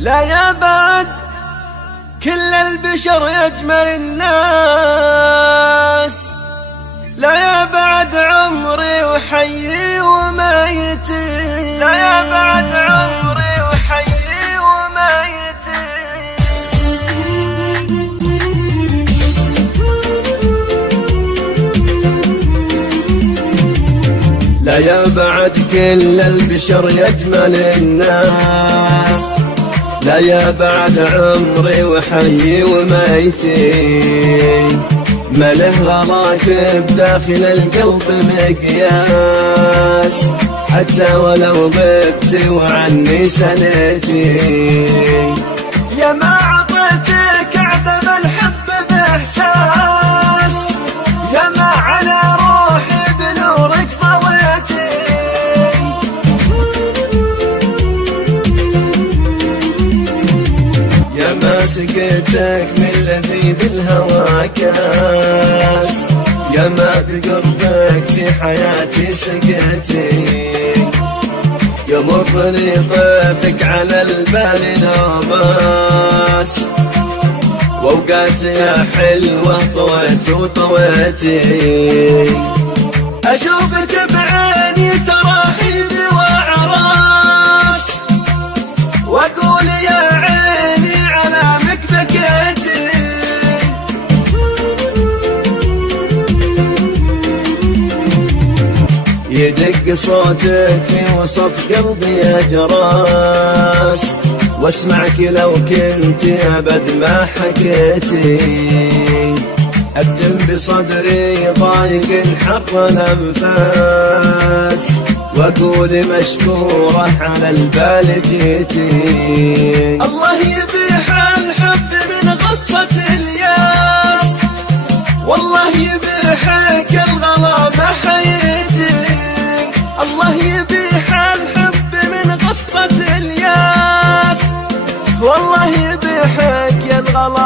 لا يا بعد كل البشر يجمل الناس، لا يا بعد عمري وحيي وميتي، لا يا بعد عمري وحيي وميتي. لا يا بعد كل البشر يجمل الناس، لا يا بعد عمري وحيي وميتي. ما له غلاك بداخل القلب مقياس، حتى ولو غبت وعني سنتي. يا ما عطيتك اعظم الحب باحساس، يا ما على روحي بنورك ضويتي. يا ما سقيتك من لذيذ الهوى كاس، يا ما بقربك في حياتي سقيتي. يمر لي طيفك على البال نوباس، واوقات يا حلوة طويت وطويتي. اشوفك بعيني تراحيبي واعراس، واقول يا عيني على مكبكتي. يدق صوتك في وسط قلبي يا جراس، واسمعك لو كنت ابد ما حكيتي. اكتم بصدري ضايق حر الانفاس، واقول مشكورة على البال جيتي. الله يبيح الحب من غصة الياس، والله يبيحك الغلا ما حياتي. الله يبيح الحب من غصة الياس، والله يبيحك يا الغلا